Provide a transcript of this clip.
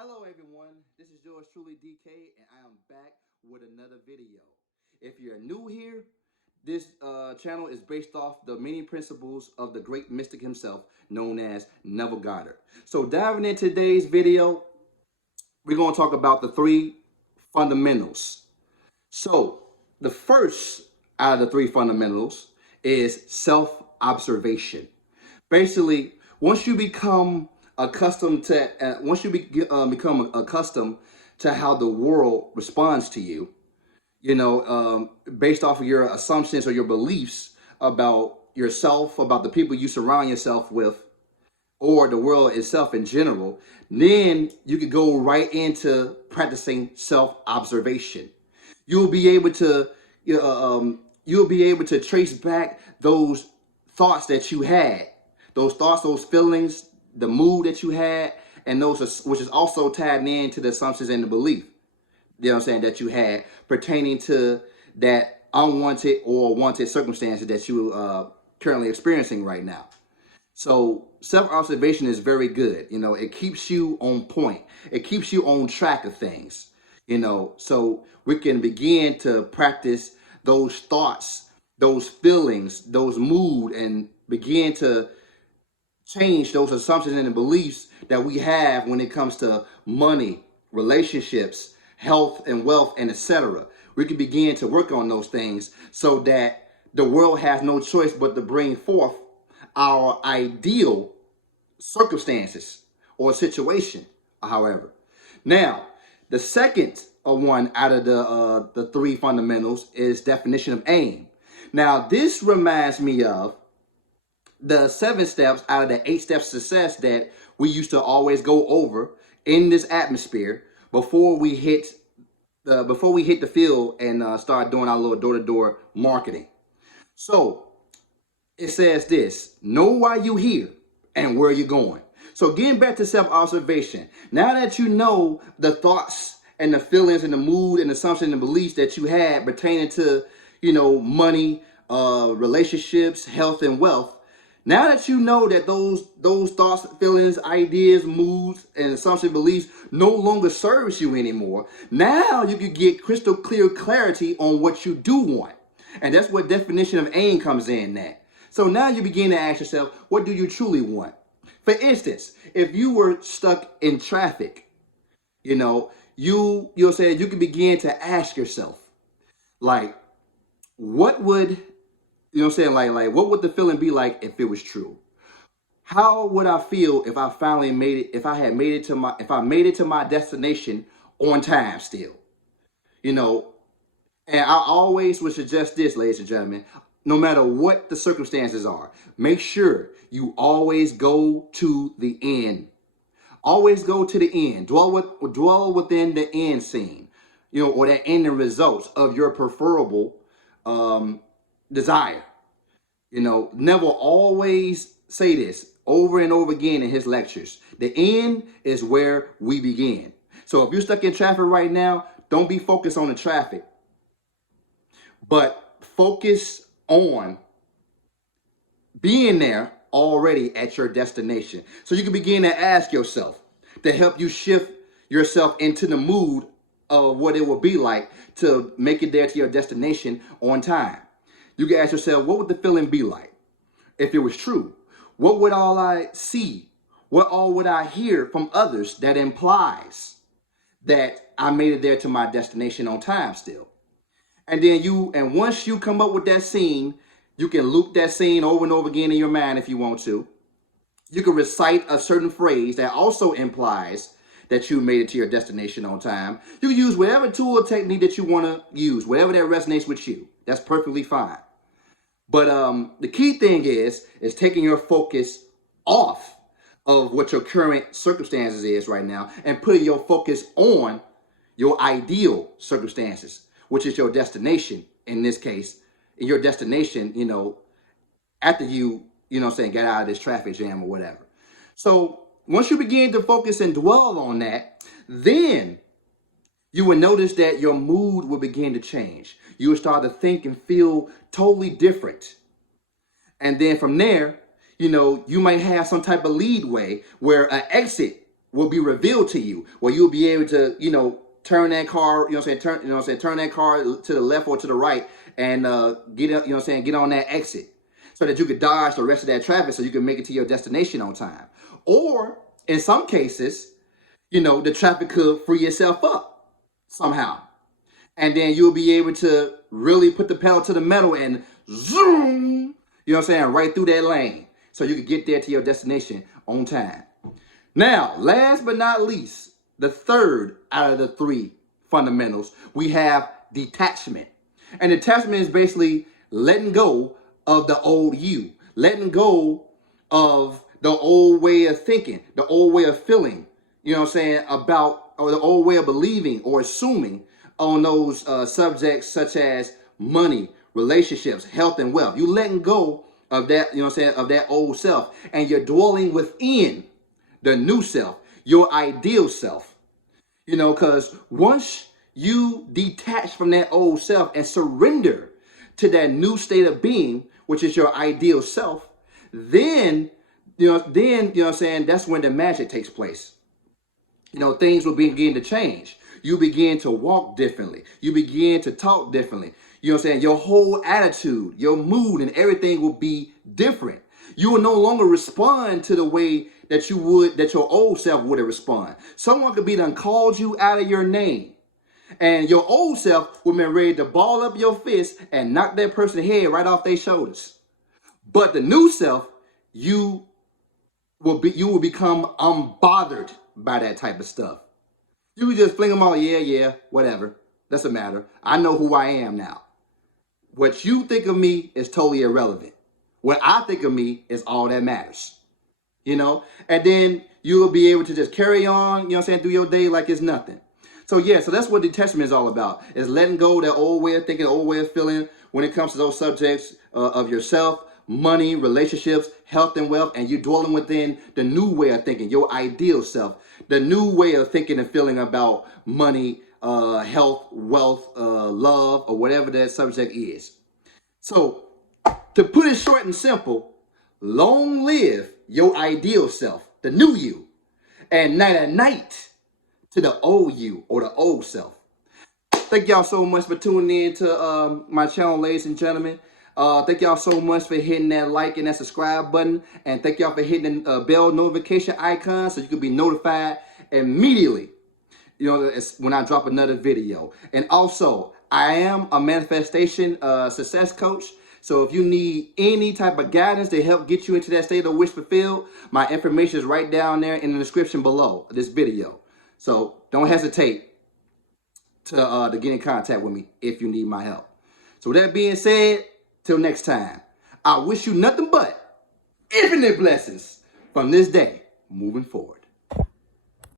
Hello everyone, this is yours truly DK and I am back with another video. If you're new here, this channel is based off the many principles of the great mystic himself known as Neville Goddard. So diving into today's video, we're going to talk about the three fundamentals. So the first out of the three fundamentals is self-observation. Basically, once you become accustomed to, become accustomed to how the world responds to you, based off of your assumptions or your beliefs about yourself, about the people you surround yourself with, or the world itself in general, then you could go right into practicing self-observation. You'll be able to, you'll be able to trace back those thoughts that you had, those thoughts, those feelings, the mood that you had, and those which is also tied into the assumptions and the belief, that you had pertaining to that unwanted or wanted circumstances that you currently experiencing right now. So self-observation is very good. It keeps you on point. It keeps you on track of things. So we can begin to practice those thoughts, those feelings, those mood, and begin to change those assumptions and beliefs that we have when it comes to money, relationships, health and wealth, and etc. We can begin to work on those things so that the world has no choice but to bring forth our ideal circumstances or situation, however. Now, the second one out of the three fundamentals is definition of aim. Now, this reminds me of the 7 steps out of the 8 steps of success that we used to always go over in this atmosphere before we hit the field and start doing our little door-to-door marketing. So it says this: know why you're here and where you're going. So getting back to self-observation, now that you know the thoughts and the feelings and the mood and assumptions and beliefs that you had pertaining to, money, relationships, health, and wealth. Now that you know that those thoughts, feelings, ideas, moods, and assumptions, beliefs no longer serves you anymore, now you can get crystal clear clarity on what you do want. And that's what definition of aim comes in at. So now you begin to ask yourself, what do you truly want? For instance, if you were stuck in traffic, you'll say you can begin to ask yourself, like, what would what would the feeling be like if it was true? How would I feel if I finally made it, if I made it to my destination on time still? And I always would suggest this, ladies and gentlemen, no matter what the circumstances are, make sure you always go to the end. Always go to the end. Dwell within the end scene, or the ending results of your preferable desire. Neville always say this over and over again in his lectures. The end is where we begin. So if you're stuck in traffic right now, don't be focused on the traffic, but focus on being there already at your destination. So you can begin to ask yourself to help you shift yourself into the mood of what it will be like to make it there to your destination on time. You can ask yourself, what would the feeling be like if it was true? What would all I see? What all would I hear from others that implies that I made it there to my destination on time still? And then once you come up with that scene, you can loop that scene over and over again in your mind if you want to. You can recite a certain phrase that also implies that you made it to your destination on time. You can use whatever tool or technique that you want to use, whatever that resonates with you. That's perfectly fine. But the key thing is taking your focus off of what your current circumstances is right now and putting your focus on your ideal circumstances, which is your destination in this case. Your destination, after you get out of this traffic jam or whatever. So once you begin to focus and dwell on that, then you will notice that your mood will begin to change. You will start to think and feel totally different. And then from there, you might have some type of leadway where an exit will be revealed to you, where you'll be able to, turn that car, turn that car to the left or to the right, and get up, get on that exit, so that you could dodge the rest of that traffic, so you can make it to your destination on time. Or in some cases, the traffic could free itself up somehow, and then you'll be able to really put the pedal to the metal and zoom, right through that lane, so you could get there to your destination on time. Now, last but not least, the third out of the three fundamentals, we have detachment. And detachment is basically letting go of the old you, letting go of the old way of thinking, the old way of feeling, about, or the old way of believing or assuming on those subjects such as money, relationships, health, and wealth. You letting go of that, of that old self, and you're dwelling within the new self, your ideal self. Because once you detach from that old self and surrender to that new state of being, which is your ideal self, then, that's when the magic takes place. Things will begin to change. You begin to walk differently. You begin to talk differently. Your whole attitude, your mood, and everything will be different. You will no longer respond to the way that your old self would have responded. Someone could be done called you out of your name, and your old self would have been ready to ball up your fist and knock that person's head right off their shoulders. But the new self, you will become unbothered by that type of stuff. You can just fling them all, yeah, whatever. Doesn't matter. I know who I am now. What you think of me is totally irrelevant. What I think of me is all that matters. And then you will be able to just carry on, through your day like it's nothing. So that's what detachment is all about, is letting go of that old way of thinking, old way of feeling when it comes to those subjects of yourself, money, relationships, health, and wealth, and you dwelling within the new way of thinking, your ideal self, the new way of thinking and feeling about money, health, wealth, love, or whatever that subject is. So, to put it short and simple, long live your ideal self, the new you, and night to the old you or the old self. Thank y'all so much for tuning in to my channel, ladies and gentlemen. Thank y'all so much for hitting that like and that subscribe button, and thank y'all for hitting the bell notification icon so you can be notified immediately, when I drop another video. And also, I am a manifestation success coach. So if you need any type of guidance to help get you into that state of wish fulfilled, my information is right down there in the description below this video. So don't hesitate to get in contact with me if you need my help. So with that being said, till next time, I wish you nothing but infinite blessings from this day moving forward.